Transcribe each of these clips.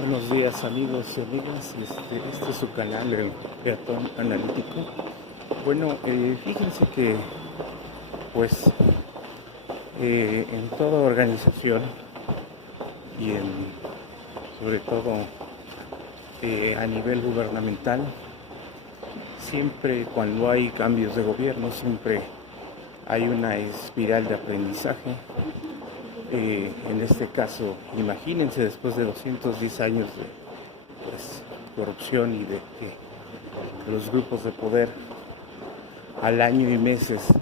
Buenos días amigos y amigas, este es su canal, el Peatón Analítico. Bueno, fíjense que pues en toda organización y sobre todo a nivel gubernamental, siempre cuando hay cambios de gobierno, siempre hay una espiral de aprendizaje. En este caso, imagínense, después de 210 años de corrupción y de que los grupos de poder al año y meses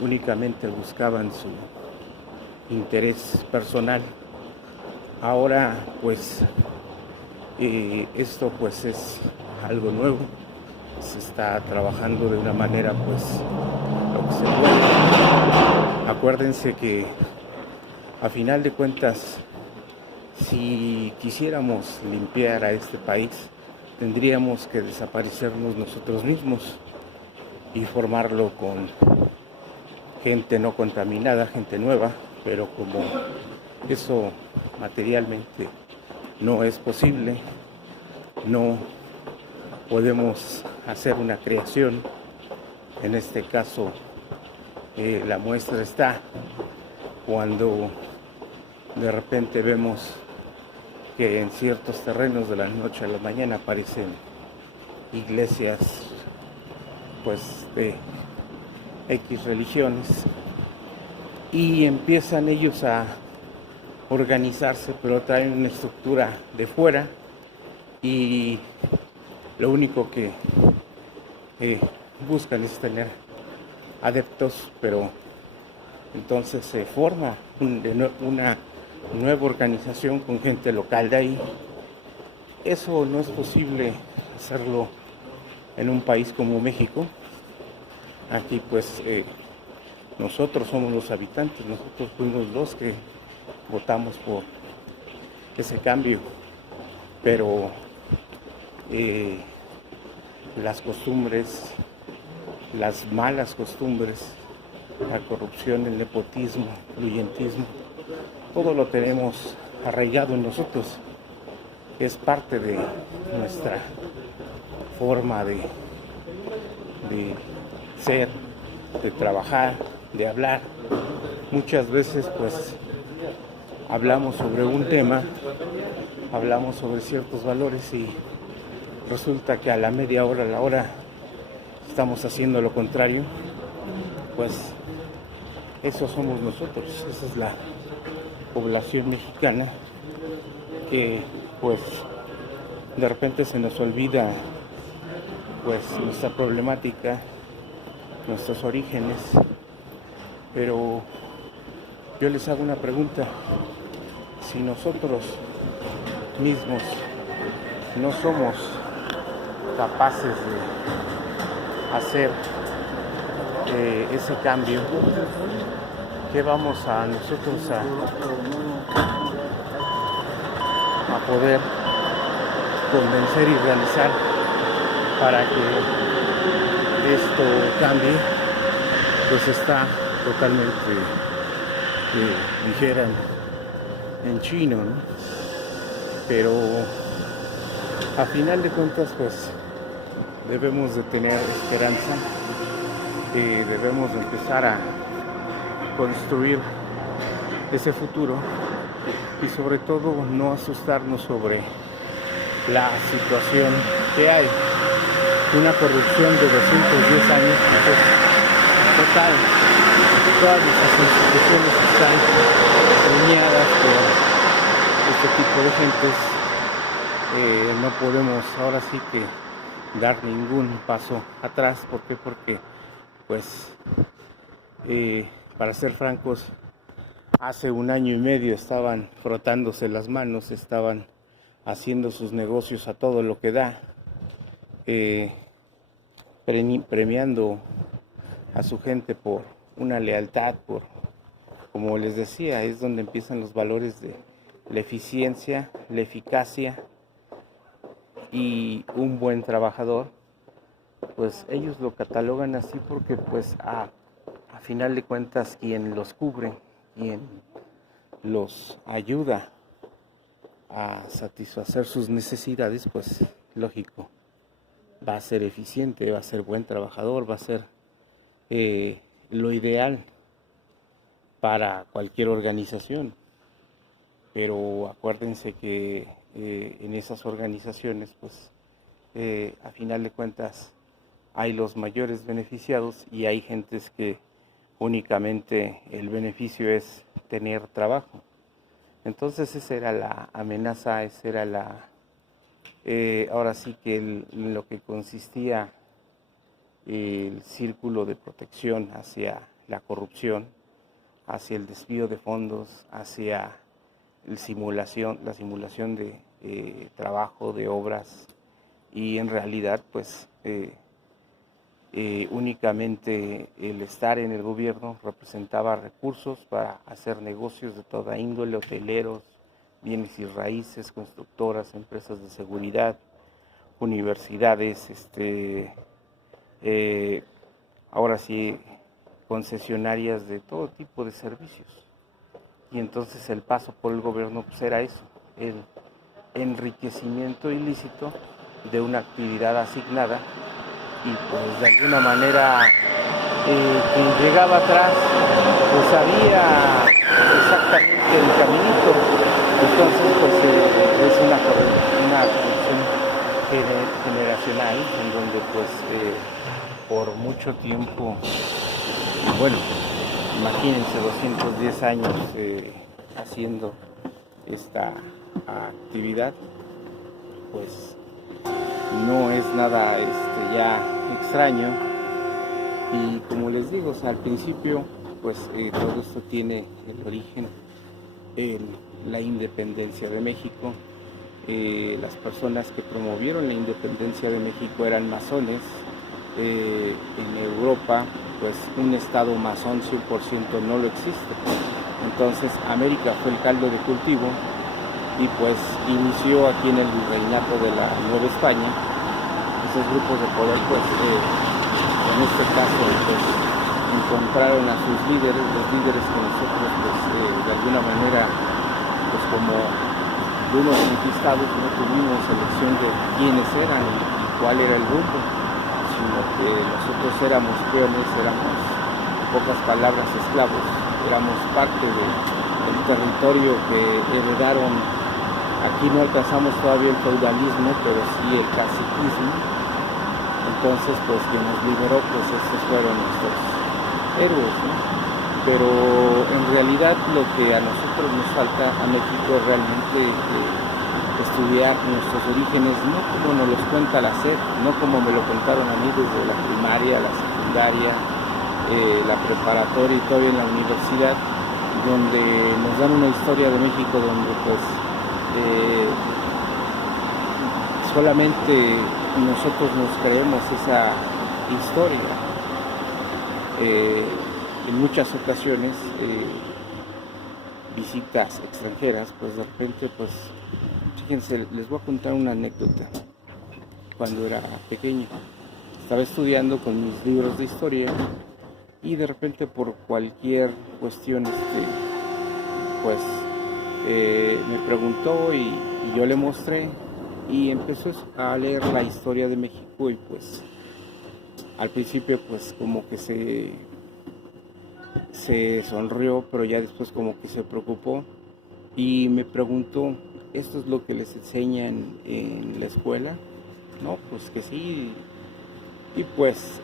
únicamente buscaban su interés personal. Ahora esto es algo nuevo, se está trabajando de una manera lo que se puede. Acuérdense que a final de cuentas, si quisiéramos limpiar a este país, tendríamos que desaparecernos nosotros mismos y formarlo con gente no contaminada, gente nueva, pero como eso materialmente no es posible, no podemos hacer una creación. En este caso, la muestra está cuando de repente vemos que en ciertos terrenos de la noche a la mañana aparecen iglesias de X religiones y empiezan ellos a organizarse, pero traen una estructura de fuera y lo único que buscan es tener adeptos, pero entonces se forma una nueva organización con gente local de ahí. Eso no es posible hacerlo en un país como México. Aquí nosotros somos los habitantes, nosotros fuimos los que votamos por ese cambio, pero las costumbres, las malas costumbres, la corrupción, el nepotismo, el clientismo, todo lo tenemos arraigado en nosotros. Es parte de nuestra forma de ser, de trabajar, de hablar. Muchas veces hablamos sobre un tema, hablamos sobre ciertos valores y resulta que a la media hora, a la hora, estamos haciendo lo contrario. Eso somos nosotros, esa es la población mexicana que de repente se nos olvida nuestra problemática, nuestros orígenes, pero yo les hago una pregunta: si nosotros mismos no somos capaces de hacer ese cambio, ¿qué vamos a nosotros a poder convencer y realizar para que esto cambie? Está totalmente, dijeran en chino, ¿no? Pero a final de cuentas debemos de tener esperanza, debemos de empezar a construir ese futuro y sobre todo no asustarnos sobre la situación que hay. Una corrupción de 210 años total. Todas nuestras instituciones están premiadas por este tipo de gentes. No podemos ahora sí que dar ningún paso atrás. ¿Por qué? Porque para ser francos, hace un año y medio estaban frotándose las manos, estaban haciendo sus negocios a todo lo que da, premiando a su gente por una lealtad, como les decía, es donde empiezan los valores de la eficiencia, la eficacia y un buen trabajador. Ellos lo catalogan así porque a final de cuentas quien los cubre, quien los ayuda a satisfacer sus necesidades, pues lógico, va a ser eficiente, va a ser buen trabajador, va a ser lo ideal para cualquier organización. Pero acuérdense que en esas organizaciones, pues a final de cuentas, hay los mayores beneficiados y hay gentes que únicamente el beneficio es tener trabajo. Entonces esa era la amenaza, esa era ahora sí que lo que consistía el círculo de protección hacia la corrupción, hacia el desvío de fondos, hacia la simulación de trabajo, de obras, y en realidad pues únicamente el estar en el gobierno representaba recursos para hacer negocios de toda índole, hoteleros, bienes y raíces, constructoras, empresas de seguridad, universidades, ahora sí, concesionarias de todo tipo de servicios. Y entonces el paso por el gobierno pues era eso, el enriquecimiento ilícito de una actividad asignada, y pues de alguna manera quien llegaba atrás pues sabía exactamente el caminito. Entonces pues es una corrupción generacional en donde pues por mucho tiempo, bueno, imagínense 210 años haciendo esta actividad, pues no es nada ya extraño. Y como les digo, o sea, al principio pues todo esto tiene el origen en la independencia de México. Las personas que promovieron la independencia de México eran masones. En Europa pues un estado masón 100% no lo existe. Entonces América fue el caldo de cultivo y pues inició aquí en el virreinato de la Nueva España esos grupos de poder, pues en este caso pues encontraron a sus líderes, los líderes que nosotros pues de alguna manera pues como unos conquistados no tuvimos elección de quiénes eran y cuál era el rumbo, sino que nosotros éramos peones, éramos en pocas palabras esclavos, éramos parte del territorio que heredaron. Aquí no alcanzamos todavía el feudalismo, pero sí el caciquismo. Entonces, pues quien nos liberó, pues estos fueron nuestros héroes, ¿no? Pero en realidad lo que a nosotros nos falta, a México, es realmente estudiar nuestros orígenes, no como nos los cuenta la SEP, no como me lo contaron a mí desde la primaria, la secundaria, la preparatoria y todavía en la universidad, donde nos dan una historia de México donde pues solamente nosotros nos creemos esa historia. En muchas ocasiones visitas extranjeras, pues de repente, pues fíjense, les voy a contar una anécdota. Cuando era pequeño estaba estudiando con mis libros de historia y de repente por cualquier cuestión pues me preguntó y yo le mostré y empezó a leer la historia de México y pues al principio pues como que se sonrió, pero ya después como que se preocupó y me preguntó, ¿esto es lo que les enseñan en la escuela? No, pues que sí. Y pues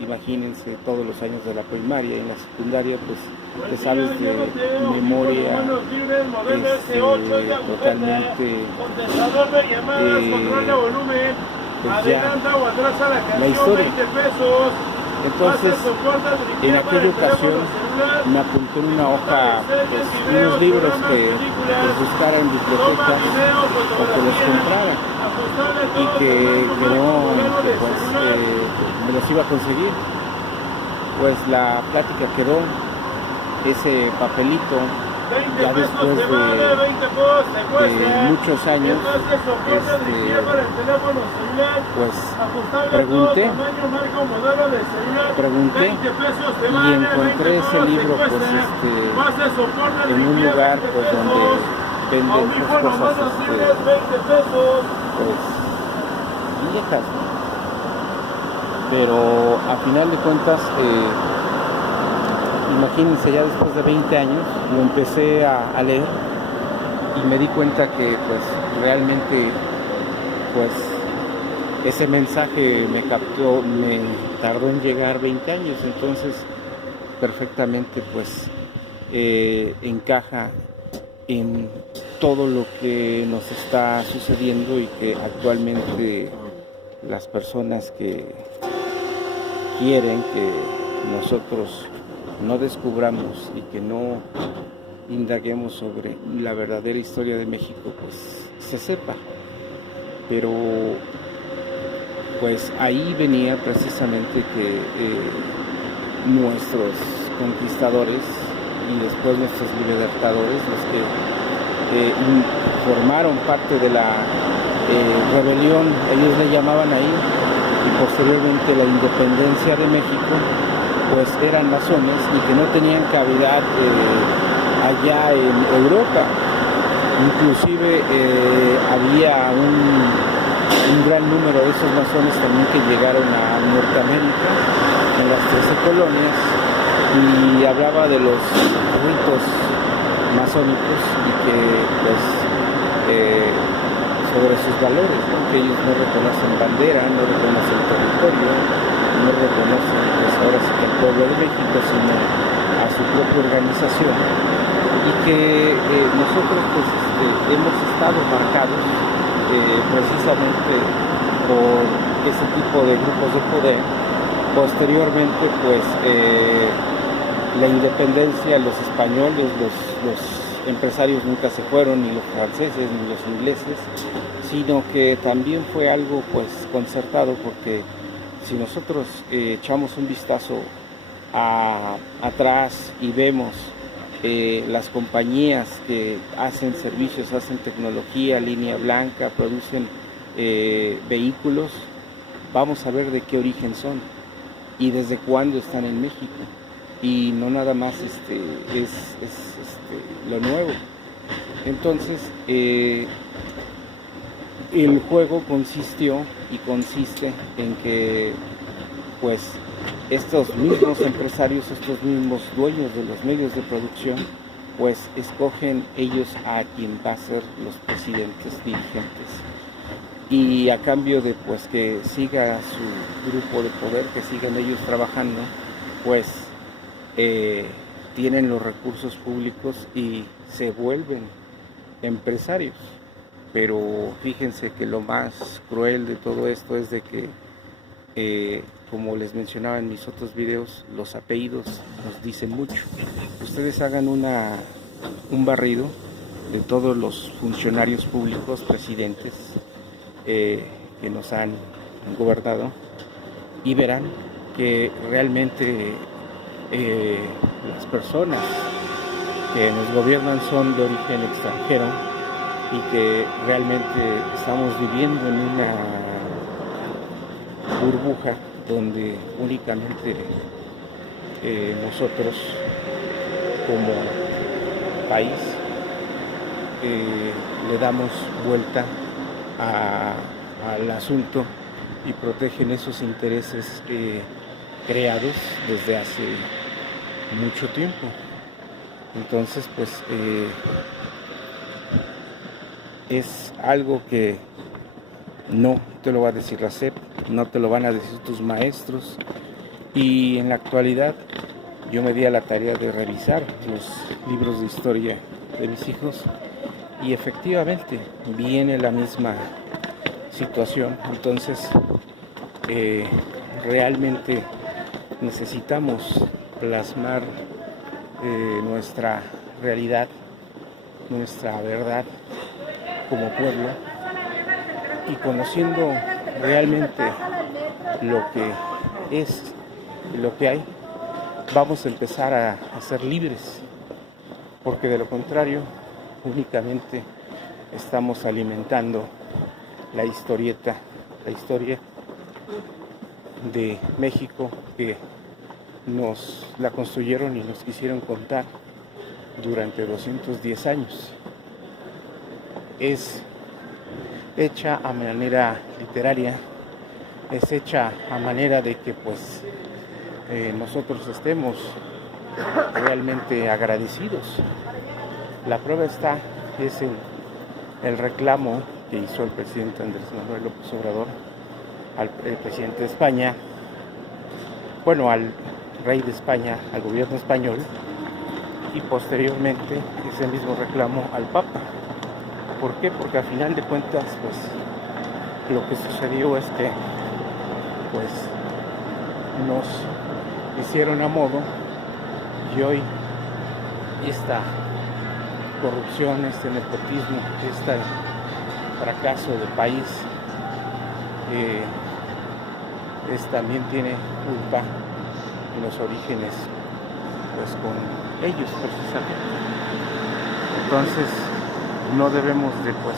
imagínense todos los años de la primaria y en la secundaria pues te sabes de memoria totalmente pues ya la historia. Entonces en aquella ocasión me apuntó en una hoja pues, unos libros que pues, buscara en bibliotecas o que los comprara y que me los iba a conseguir. Pues la plática quedó, ese papelito, ya después de muchos años, pues pregunté y encontré ese libro pues en un lugar pues donde venden pues, cosas pues viejas, ¿no? Pero a final de cuentas, imagínense, ya después de 20 años lo empecé a leer y me di cuenta que pues realmente pues ese mensaje me captó, me tardó en llegar 20 años, entonces perfectamente pues encaja en todo lo que nos está sucediendo y que actualmente las personas que quieren que nosotros no descubramos y que no indaguemos sobre la verdadera historia de México, pues se sepa. Pero pues ahí venía precisamente que nuestros conquistadores y después nuestros libertadores, los que formaron parte de la rebelión, ellos le llamaban ahí, y posteriormente la independencia de México, pues eran masones y que no tenían cavidad allá en Europa. Inclusive había un gran número de esos masones también que llegaron a Norteamérica en las 13 colonias y hablaba de los ritos masónicos y que pues sobre sus valores, ¿no? Que ellos no reconocen bandera, no reconocen territorio, no reconocen pues ahora sí que el pueblo de México, sino a su propia organización, y que nosotros pues hemos estado marcados precisamente por ese tipo de grupos de poder. Posteriormente pues la independencia, los españoles, los empresarios nunca se fueron, ni los franceses ni los ingleses, sino que también fue algo pues concertado, porque si nosotros echamos un vistazo atrás y vemos las compañías que hacen servicios, hacen tecnología, línea blanca, producen vehículos, vamos a ver de qué origen son y desde cuándo están en México. Y no nada más es lo nuevo. Entonces el juego consistió y consiste en que pues estos mismos empresarios, estos mismos dueños de los medios de producción, pues escogen ellos a quien va a ser los presidentes dirigentes, y a cambio de pues que siga su grupo de poder, que sigan ellos trabajando, pues tienen los recursos públicos y se vuelven empresarios. Pero fíjense que lo más cruel de todo esto es de que como les mencionaba en mis otros videos, los apellidos nos dicen mucho. Ustedes hagan un barrido de todos los funcionarios públicos, presidentes que nos han gobernado, y verán que realmente las personas que nos gobiernan son de origen extranjero y que realmente estamos viviendo en una burbuja donde únicamente nosotros como país le damos vuelta al asunto y protegen esos intereses creados desde hace mucho tiempo. Entonces pues es algo que no te lo va a decir la SEP, no te lo van a decir tus maestros, y en la actualidad yo me di a la tarea de revisar los libros de historia de mis hijos y efectivamente viene la misma situación. Entonces realmente necesitamos plasmar nuestra realidad, nuestra verdad como pueblo, y conociendo realmente lo que es y lo que hay, vamos a empezar a ser libres, porque de lo contrario únicamente estamos alimentando la historieta, la historia de México que nos la construyeron y nos quisieron contar durante 210 años. es hecha a manera literaria, es hecha a manera de que pues nosotros estemos realmente agradecidos. La prueba es el reclamo que hizo el presidente Andrés Manuel López Obrador al presidente de España, bueno, al rey de España, al gobierno español, y posteriormente ese mismo reclamo al Papa. ¿Por qué? Porque a final de cuentas, pues, lo que sucedió es que, pues, nos hicieron a modo, y hoy esta corrupción, este nepotismo, este fracaso de país, también tiene culpa en los orígenes, pues, con ellos precisamente. Entonces no debemos de pues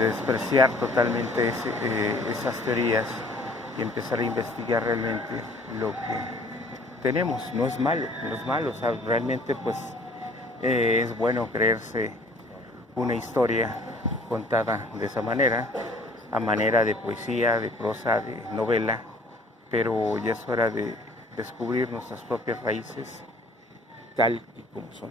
despreciar totalmente esas teorías y empezar a investigar realmente lo que tenemos. No es malo, o sea, realmente pues es bueno creerse una historia contada de esa manera, a manera de poesía, de prosa, de novela, pero ya es hora de descubrir nuestras propias raíces tal y como son.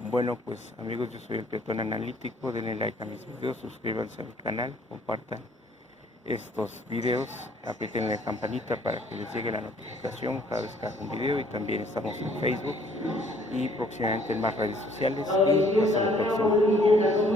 Bueno, pues amigos, yo soy el Peatón Analítico. Denle like a mis videos, suscríbanse al canal, compartan estos videos, aprieten la campanita para que les llegue la notificación cada vez que haga un video, y también estamos en Facebook y próximamente en más redes sociales, y hasta la próxima.